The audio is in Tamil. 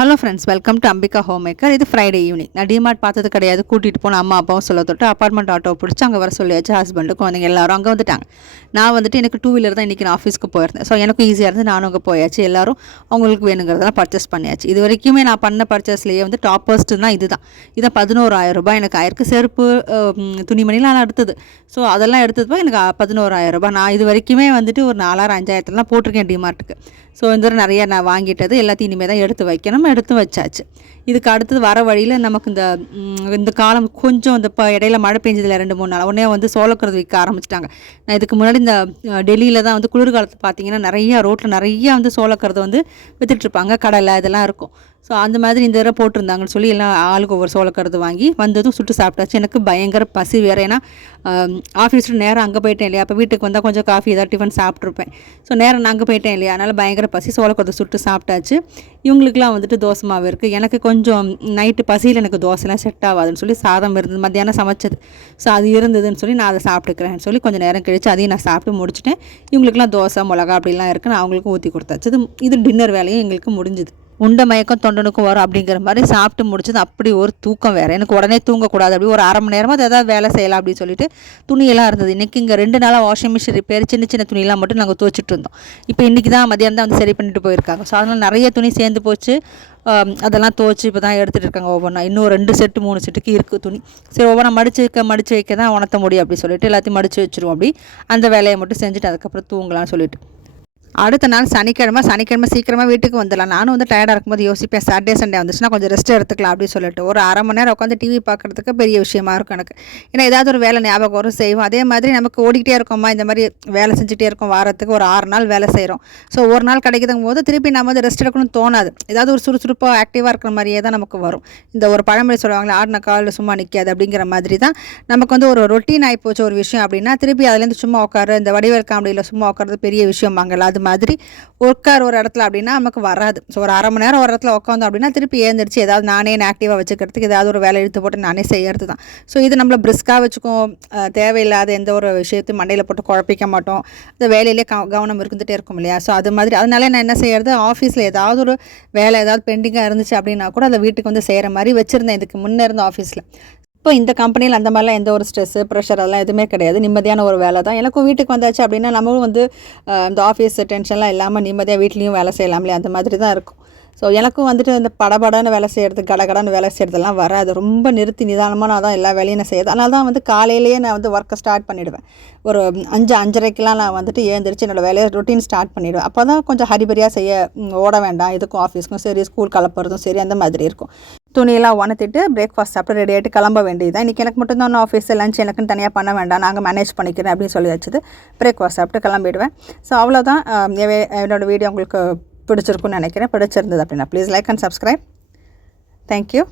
Hello friends welcome to Ambika home maker இது ஃப்ரைடே ஈவினிங் நான் டிமார்ட் பார்த்தது கிடையாது. கூட்டிகிட்டு போன அம்மா அப்பாவும் சொல்ல தொட்டு அப்பார்ட்மெண்ட் ஆட்டோ பிடிச்சி அங்கே வர சொல்லியாச்சு. ஹஸ்பண்டு குழந்தைங்க எல்லாரும் அங்கே வந்துட்டாங்க. நான் வந்துட்டு எனக்கு டூ வீலர் தான் இன்றைக்கி நான் ஆஃபீஸ்க்கு போயிருந்தேன். ஸோ எனக்கும் ஈஸியாக இருந்து நானும் அங்கே போயாச்சு. எல்லாரும் அவங்களுக்கு வேணுங்கிறதெல்லாம் பர்ச்சேஸ் பண்ணியாச்சு. இது வரைக்குமே நான் பண்ண பர்ச்சேஸ்லேயே வந்து டாப் ஃபர்ஸ்ட்டு தான் இதுதான். இதான் பதினோராயிரம் ரூபாய். எனக்கு ஆயிருக்கு செருப்பு துணிமணிலாம் எடுத்தது ஸோ அதெல்லாம் எடுத்தது எனக்கு பதினோராயிரம் ரூபாய். நான் இது வரைக்குமே வந்துட்டு ஒரு நாலாயிரம் அஞ்சாயிரத்துலாம் போட்டிருக்கேன் டிமார்ட்டுக்கு ஸோ இந்த நிறையா நிறைய நான் வாங்கிட்டது. எல்லாத்தையும் இனிமேல் தான் எடுத்து வைக்கணும். எடுத்து வச்சாச்சு. இதுக்கு அடுத்தது வர வழியில் நமக்கு இந்த இந்த காலம் கொஞ்சம் இந்த இப்போ இடையில மழை பெஞ்சதில்ல ரெண்டு மூணு நாள். உடனே வந்து சோளக்கிறது விற்க ஆரம்பிச்சிட்டாங்க. நான் இதுக்கு முன்னாடி இந்த டெல்லியில் தான் வந்து குளிர்காலத்தில் பார்த்தீங்கன்னா நிறையா ரோட்டில் நிறையா வந்து சோளக்கிறது வந்து விற்றுட்ருப்பாங்க கடலை இதெல்லாம் இருக்கும். ஸோ அந்த மாதிரி இந்த தடவை போட்டிருந்தாங்கன்னு சொல்லி எல்லாம் ஆளுக்கு ஒவ்வொரு சோளக்கருது வாங்கி வந்ததும் சுட்டு சாப்பிட்டாச்சு. எனக்கு பயங்கர பசி வேறு. ஏன்னா ஆஃபீஸில் நேரம் அங்கே போயிட்டேன் இல்லையா? அப்போ வீட்டுக்கு வந்தால் கொஞ்சம் காஃபி ஏதாவது டிஃபன் சாப்பிட்ருப்பேன் ஸோ நேரம் நான் அங்கே போயிட்டேன் இல்லையா? அதனால் பயங்கர பசி. சோளக்கருது சுட்டு சாப்பிட்டாச்சு. இவங்களுக்குலாம் வந்துட்டு தோசை மாவு இருக்குது எனக்கு கொஞ்சம் நைட்டு பசியில் எனக்கு தோசைலாம் செட் ஆகாதுன்னு சொல்லி சாதம் இருந்தது. மத்தியானம் சமைச்சது. ஸோ அது இருந்ததுன்னு சொல்லி நான் அதை சாப்பிட்டுக்கிறேன்னு சொல்லி கொஞ்சம் நேரம் கழித்து அதையும் நான் சாப்பிட்டு முடிச்சிட்டேன். இவங்களுக்குலாம் தோசை மிளகா அப்படிலாம் இருக்குது நான் அவங்களுக்கும் ஊற்றி கொடுத்தாச்சு. இது இது டின்னர் வேலையும் எங்களுக்கு முடிஞ்சுது. உண்ட மயக்கம் தொண்டனுக்கும் வரும் அப்படிங்கிற மாதிரி சாப்பிட்டு முடிச்சது. அப்படி ஒரு தூக்கம் வேறு. எனக்கு உடனே தூங்கக்கூடாது. அப்படி ஒரு அரை மணி நேரமாக அது ஏதாவது வேலை செய்யலாம் அப்படின்னு சொல்லிட்டு துணியெல்லாம் இருந்தது. இன்றைக்கி இங்கே ரெண்டு நாளாக வாஷிங் மிஷின் ரிப்பேர் சின்ன சின்ன துணியெல்லாம் மட்டும் நாங்கள் துவச்சிட்டு இருந்தோம். இப்போ இன்றைக்கி தான் மதியம் தான் வந்து சரி பண்ணிட்டு போயிருக்காங்க. ஸோ அதனால் நிறைய துணி சேர்ந்து போச்சு. அதெல்லாம் துவச்சி இப்போ தான் எடுத்துகிட்டு இருக்காங்க ஒவ்வொன்றா இன்னும் ரெண்டு செட்டு மூணு செட்டுக்கு இருக்குது துணி. சரி ஒவ்வொன்றா மடித்து வைக்க மடிச்சு வைக்க தான் உணர்த்த முடியும் அப்படி சொல்லிட்டு எல்லாத்தையும் மடித்து வச்சிருவோம் அப்படி. அந்த வேலையை மட்டும் செஞ்சுட்டு அதுக்கப்புறம் தூங்கலாம்னு சொல்லிட்டு. அடுத்த நாள் சனிக்கிழமை சனிக்கிழமை சீக்கிரமாக வீட்டுக்கு வந்துடலாம். நானும் வந்து டயர்டாக இருக்கும்போது யோசிப்பேன் சாட்டர்டே சண்டே வந்துச்சுன்னா கொஞ்சம் ரெஸ்ட் எடுத்துக்கலாம் அப்படின்னு சொல்லிட்டு. ஒரு அரை மணி நேரம் உட்காந்து டிவி பார்க்குறதுக்கு பெரிய விஷயமா இருக்கும் எனக்கு. ஏன்னா ஏதாவது ஒரு வேலை ஞாபகம் வரும் செய்வோம். அதே மாதிரி நமக்கு ஓடிக்கிட்டே இருக்கோமா? இந்த மாதிரி வேலை செஞ்சுட்டே இருக்கோம். வாரத்துக்கு ஒரு ஆறு நாள் வேலை செய்கிறோம் ஸோ ஒரு நாள் கிடைக்குதுங்கும் போது திருப்பி நம்ம வந்து ரெஸ்ட் எடுக்கணும்னு தோணாது. ஏதாவது ஒரு சுறுசுறுப்பாக ஆக்டிவாக இருக்கிற மாதிரியே தான் நமக்கு வரும். இந்த ஒரு பழமொழி சொல்லுவாங்களே ஆடின கால் சும்மா நிற்காது அப்படிங்கிற மாதிரி தான் நமக்கு வந்து ஒரு ரொட்டீன் ஆகிப்போச்சு ஒரு விஷயம் அப்படின்னா திருப்பி அதுலேருந்து சும்மா உட்காரு. இந்த வடிவேல் காமெடியில் சும்மா உட்காரது பெரிய விஷயம்பாங்கல்ல அது மாதிரி உட்கார் ஒரு இடத்துல அப்படின்னா நமக்கு வராது. ஸோ ஒரு அரை மணி நேரம் ஒரு இடத்துல உட்காந்தோம் அப்படின்னா திருப்பி ஏந்திரிச்சு ஏதாவது நானே ஆக்டிவாக வச்சுக்கிறதுக்கு ஏதாவது ஒரு வேலை இழுத்து போட்டு நானே செய்யறது தான் ஸோ இது நம்மளை பிரிஸ்காக வச்சுக்கும். தேவையில்லாத எந்த ஒரு விஷயத்தையும் மண்டையில் போட்டு குழப்பிக்க மாட்டோம். இந்த வேலையிலே கவனம் இருந்துகிட்டே இருக்கும் இல்லையா? ஸோ அது மாதிரி அதனால நான் என்ன செய்யறது? ஆஃபீஸில் ஏதாவது ஒரு வேலை ஏதாவது பெண்டிங்காக இருந்துச்சு அப்படின்னா கூட அதை வீட்டுக்கு வந்து செய்கிற மாதிரி வச்சுருந்தேன். இதுக்கு முன்னே இருந்த ஆஃபீஸில் இப்போ இந்த கம்பெனியில் அந்த மாதிரிலாம் எந்த ஒரு ஸ்ட்ரெஸ்ஸு ப்ரெஷர் அதெல்லாம் எதுவுமே கிடையாது. நிம்மதியான ஒரு வேலை தான். எனக்கும் வீட்டுக்கு வந்தாச்சு அப்படின்னா நம்மளும் வந்து இந்த ஆஃபீஸ் டென்ஷன்லாம் இல்லாமல் நிம்மதியாக வீட்லேயும் வேலை செய்யலாம்லே அந்த மாதிரி தான் இருக்கும். ஸோ எனக்கும் வந்துட்டு இந்த படபடன்னு வேலை செய்கிறது கடகடன்னு வேலை செய்கிறதெல்லாம் வராது. ரொம்ப நிறுத்தி நிதானமாக நான் தான் எல்லா வேலையும் நான் செய்யுது அதனால தான் வந்து காலையிலேயே நான் வந்து ஒர்க்கை ஸ்டார்ட் பண்ணிவிடுவேன் ஒரு அஞ்சு அஞ்சரைக்கெலாம் நான் வந்துட்டு ஏந்திரிச்சு என்னோடய வேலையை ரொட்டீன் ஸ்டார்ட் பண்ணிவிடுவேன் அப்போ தான் கொஞ்சம் ஹரிபரியாக செய்ய ஓட வேண்டாம். இதுக்கும் ஆஃபீஸ்க்கும் சரி ஸ்கூல் கலப்புறதும் சரி அந்த மாதிரி இருக்கும். துணியெல்லாம் உணர்த்திட்டு பிரேக்ஃபாஸ்ட் சாப்பிட்டு ரெடி ஆகிட்டு கிளம்ப வேண்டியதான் இன்றைக்கி எனக்கு மட்டும் தான் ஆஃபீஸ் லஞ்ச் எனக்குன்னு தனியாக பண்ண வேண்டாம். நாங்கள் மேனேஜ் பண்ணிக்கிறேன் அப்படின்னு சொல்லி வச்சுது பிரேக்ஃபாஸ்ட் சாப்பிட்டு கிளம்பிடுவேன். ஸோ அவ்வளோதான் என்னோடய வீடியோ உங்களுக்கு பிடிச்சிருக்குன்னு நினைக்கிறேன். பிடிச்சிருந்தது அப்படின்னா please like and subscribe thank you